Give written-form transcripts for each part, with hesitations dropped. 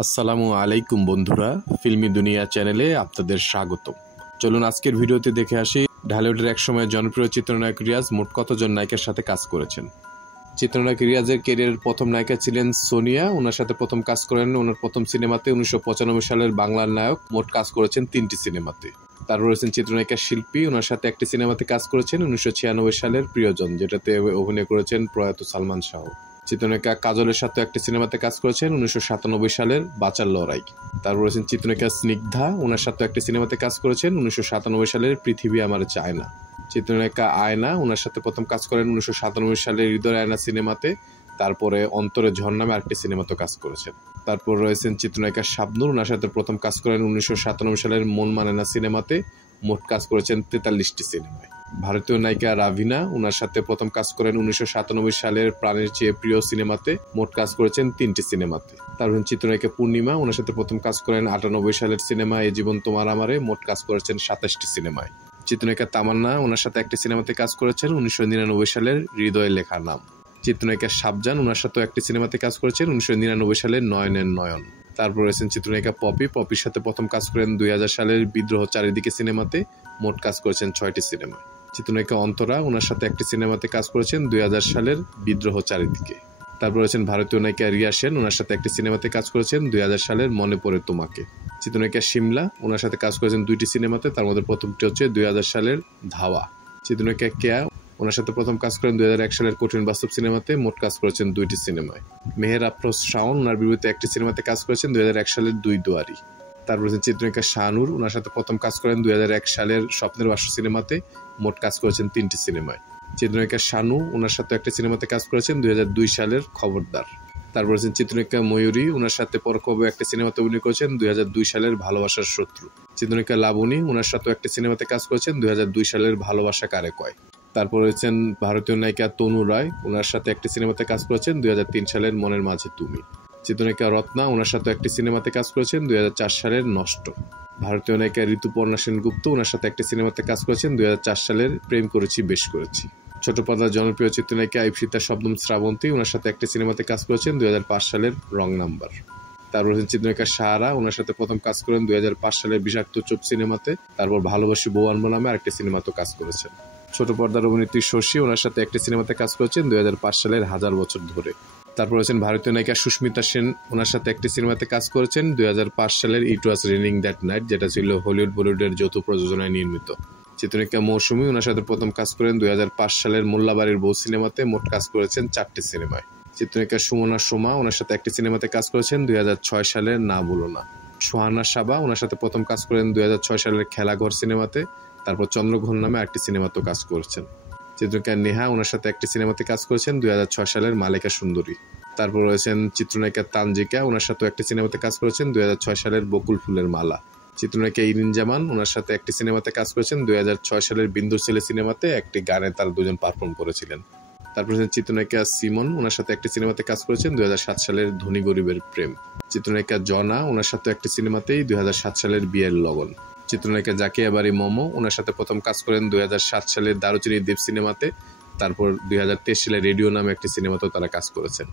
আসসালামু আলাইকুম বন্ধুরা, ফিল্মি দুনিয়া চ্যানেলে আপনাদের স্বাগত। চলুন আজকের ভিডিওতে দেখে আসি ঢালিউডের একসময় জনপ্রিয় চিত্রনায়ক রিয়াজ মোট কতজন নায়িকার সাথে কাজ করেছেন। চিত্রনায়ক রিয়াজের ক্যারিয়ারের প্রথম নায়িকা ছিলেন সোনিয়া। ওনার সাথে প্রথম কাজ করেন ওনার প্রথম সিনেমাতে 1995 সালের বাংলার নায়ক। মোট কাজ করেছেন 3টি সিনেমাতে। তারপর রয়েছেন চিত্রনায়িকা শিল্পী। ওনার সাথে একটি সিনেমাতে কাজ করেছেন 1996 সালের প্রিয়জন, যেটাতে অভিনয় করেছেন প্রয়াত সালমান শাহ। চিত্রনায়িকা কাজলের সাথে একটি সিনেমাতে কাজ করেছেন 1997 সালের বাঁচার লড়াই। তারপর রয়েছেন চিত্রনায়িকা স্নিগ্ধা। ওনার সাথে একটি সিনেমাতে কাজ করেছেন 1997 সালের পৃথিবী আমার চায় না। চিত্রনায়িকা আয়না। ওনার সাথে প্রথম কাজ করেন 1997 সালের হৃদয় আয়না সিনেমাতে। তারপরে অন্তরে ঝড় নামে আরেকটি সিনেমাতে কাজ করেছেন। তারপর রয়েছেন চিত্রনায়িকা শাবনূর। ওনার সাথে প্রথম কাজ করেন 1997 সালের মন মানে না সিনেমাতে। মোট কাজ করেছেন 43টি সিনেমায়। ভারতীয় নায়িকা রাভিনা। ওনার সাথে প্রথম কাজ করেন 1997 সালের প্রাণের চেয়ে প্রিয় সিনেমাতে। মোট কাজ করেছেন 3টি সিনেমাতে। তারপর চিত্রনায়িকা পূর্ণিমা। ওনার সাথে প্রথম কাজ করেন 98 সালের সিনেমা এ জীবন তোমার আমারে। মোট কাজ করেছেন 27টি সিনেমায়। চিত্রনায়িকা তামান্না। ওনার সাথে একটি সিনেমাতে কাজ করেছেন 1999 সালের হৃদয়ে লেখা নাম। চিত্রনায়িকা শাবজান। ওনার সাথে একটি সিনেমাতে কাজ করেছেন 1999 সালের নয়নের নয়ন। তারপর রয়েছেন চিত্রনায়িকা পপি। পপির সাথে প্রথম কাজ করেন 2000 সালের বিদ্রোহ চারিদিকে সিনেমাতে। মোট কাজ করেছেন 6টি সিনেমায়। চিত্রনায়িকা অন্তরা। ওনার সাথে একটি সিনেমাতে কাজ করেছেন 2000 সালের বিদ্রোহ চারিদিকে। তারপর রয়েছেন ভারতীয় নায়িকা রিয়া সেন। ওনার সাথে একটি সিনেমাতে কাজ করেছেন 2000 সালের মনে পড়ে তোমাকে। চিত্রনায়িকা শিমলা। ওনার সাথে কাজ করেছেন 2টি সিনেমাতে, তার মধ্যে প্রথমটি হচ্ছে 2000 সালের ধাওয়া। চিত্রনায়িকা কেয়া। ওনার সাথে প্রথম কাজ করেন 2001 সালের কঠিন বাস্তব সিনেমাতে। মোট কাজ করেছেন 2টি সিনেমায়। মেহের আফরোজ শাওন। ওনার বিপরীতে একটি সিনেমাতে কাজ করেছেন 2001 সালের দুই দুয়ারি। তারপর রয়েছেন চিত্রনায়িকা শাহানুর। ওনার সাথে প্রথম কাজ করেন 2001 সালের স্বপ্নের বাসর সিনেমাতে। মোট কাজ করেছেন 3টি সিনেমায়। চিত্রনায়িকা শানু। ওনার সাথে একটা সিনেমাতে কাজ করেছেন 2002 সালের খবরদার। তারপর রয়েছেন চিত্রনায়িকা ময়ূরী। ওনার সাথে পরোক্ষভাবে একটা সিনেমাতে অভিনয় করেছেন 2002 সালের ভালোবাসার শত্রু। চিত্রনায়িকা লাবণী। ওনার সাথে একটা সিনেমাতে কাজ করেছেন 2002 সালের ভালোবাসা কারে কয়। তারপর রয়েছেন ভারতীয় নায়িকা তনু রায়। ওনার সাথে একটি সিনেমাতে কাজ করেছেন 2003 সালের মনের মাঝে তুমি। চিত্রনায়িকা রত্না। ওনার সাথে একটি সিনেমাতে কাজ করেছেন 2004 সালের নষ্ট। ভারতীয় নায়িকা ঋতুপর্ণা সেনগুপ্ত। ওনার সাথে একটি সিনেমাতে কাজ করেছেন 2004 সালের প্রেম করেছি বেশ করেছি। ছোট পর্দার জনপ্রিয় চিত্রনায়িকা ইপসিতা শবনম শ্রাবন্তী। ওনার সাথে একটি সিনেমাতে কাজ করেছেন 2005 সালের রং নাম্বার। তারপর রয়েছেন চিত্রনায়িকা সাহারা। ওনার সাথে প্রথম কাজ করেন 2005 সালের বিষাক্ত চোপ সিনেমাতে। তারপর ভালোবাসি বউ আনবো নামে আরেকটি সিনেমাতে কাজ করেছেন। ছোট পর্দার অভিনেত্রী শশী। ওনার সাথে একটি সিনেমাতে কাজ করেছেন 2005 সালের হাজার বছর ধরে। তারপর রয়েছেন ভারতীয় নায়িকা সুস্মিতা সেন। ওনার সাথে একটি সিনেমাতে কাজ করেছেন 2005 সালের ইট ওয়াজ রেনিং দ্যাট নাইট, যেটা ছিল হলিউড বলিউডের যৌথ প্রযোজনায় নির্মিত। চিত্রনায়িকা মৌসুমী। ওনার সাথে প্রথম কাজ করেন 2005 সালের মোল্লাবাড়ির বউ সিনেমাতে। মোট কাজ করেছেন 4টি সিনেমায়। চিত্রনায়িকা সুমনা সোমা। ওনার সাথে একটি সিনেমাতে কাজ করেছেন 2006 সালের না বলো না। সোহানা সাবা। ওনার সাথে প্রথম কাজ করেন 2006 সালের খেলাঘর সিনেমাতে। তারপর চন্দ্রঘোষ নামে একটি সিনেমাতে কাজ করেছেন। চিত্রনায়িকা নেহা। ওনার সাথে একটি সিনেমাতে কাজ করেছেন 2006 সালের মালিকা সুন্দরী। তারপর রয়েছেন চিত্রনায়িকা তানজিকা। ওনার সাথে একটি সিনেমাতে কাজ করেছেন 2006 সালের বকুল ফুলের মালা। চিত্রনায়িকা ইরিন জামান। ওনার সাথে একটি সিনেমাতে কাজ করেছেন 2006 সালের বিন্দুর ছেলে সিনেমাতে। একটি গানে তারা দুজন পারফর্ম করেছিলেন। তারপর চিত্রনায়িকা সিমন। ওনার সাথে একটি সিনেমাতে কাজ করেছেন 2007 সালের ধনী গরিবের প্রেম। চিত্রনায়িকা জনা। ওনার সাথে একটি সিনেমাতেই 2007 সালের বিয়ের লগন। চিত্রনায়িকা জাকিয়া বাড়ি মমো। ওনার সাথে প্রথম কাজ করেন 2007 সালের দারুচিনি দ্বীপ সিনেমাতে। তারপর 2023 সালে রেডিও নামে একটি সিনেমাতেও তারা কাজ করেছেন।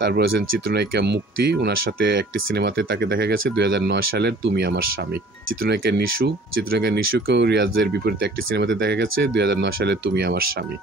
তারপর আছেন চিত্রনায়িকা মুক্তি। ওনার সাথে একটি সিনেমাতে তাকে দেখা গেছে 2009 সালের তুমি আমার স্বামী। চিত্রনায়িকা নিশু। চিত্রনায়িকা নিশুকেও রিয়াজের বিপরীতে একটি সিনেমাতে দেখা গেছে 2009 সালের তুমি আমার স্বামী।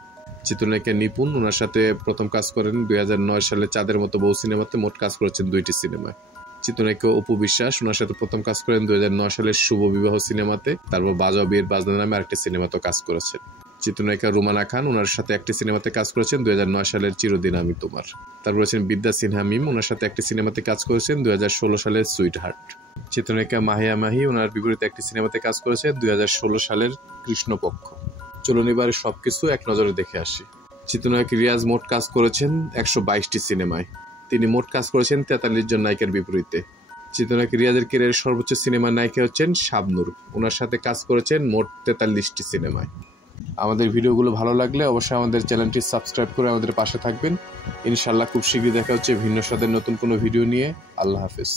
চিত্রনায়িকা নিপুণ। ওনার সাথে প্রথম কাজ করেন 2009 সালে চাঁদের মতো বউ সিনেমাতে। মোট কাজ করেছেন 2টি সিনেমায়। চিত্রনায়িকা অপু বিশ্বাস। ওনার সাথে প্রথম কাজ করেন 2009 সালের শুভ বিবাহ সিনেমাতে। তারপর বাজাও বিয়ের বাজনা নামে আরেকটি সিনেমাতেও কাজ করেছেন। চিত্রনায়িকা রুমানা খান। ওনার সাথে একটি সিনেমাতে কাজ করেছেন 2009 সালের চিরদিন আমি তোমার। তারপর আছেন বিদ্যা সিনহা মিম। ওনার সাথে একটি সিনেমাতে কাজ করেছেন 2016 সালের সুইট হার্ট। চিত্রনায়িকা মাহিয়া মাহি। ওনার বিপরীতে একটি সিনেমাতে কাজ করেছেন 2016 সালের কৃষ্ণপক্ষ। চলুন এবারে সবকিছু এক নজরে দেখে আসি। চিত্রনায়ক রিয়াজ মোট কাজ করেছেন 122টি সিনেমায়। তিনি মোট কাজ করেছেন 43 জন নায়িকার বিপরীতে। চিত্রনায়ক রিয়াজের ক্যারিয়ারের সর্বোচ্চ সিনেমার নায়িকা হচ্ছেন শাবনূর। ওনার সাথে কাজ করেছেন মোট 43টি সিনেমায়। আমাদের ভিডিওগুলো ভালো লাগলে অবশ্যই আমাদের চ্যানেলটি সাবস্ক্রাইব করে আমাদের পাশে থাকবেন। ইনশাআল্লাহ খুব শীঘ্রই দেখা হচ্ছে ভিন্ন স্বাদের নতুন কোনো ভিডিও নিয়ে। আল্লাহ হাফেজ।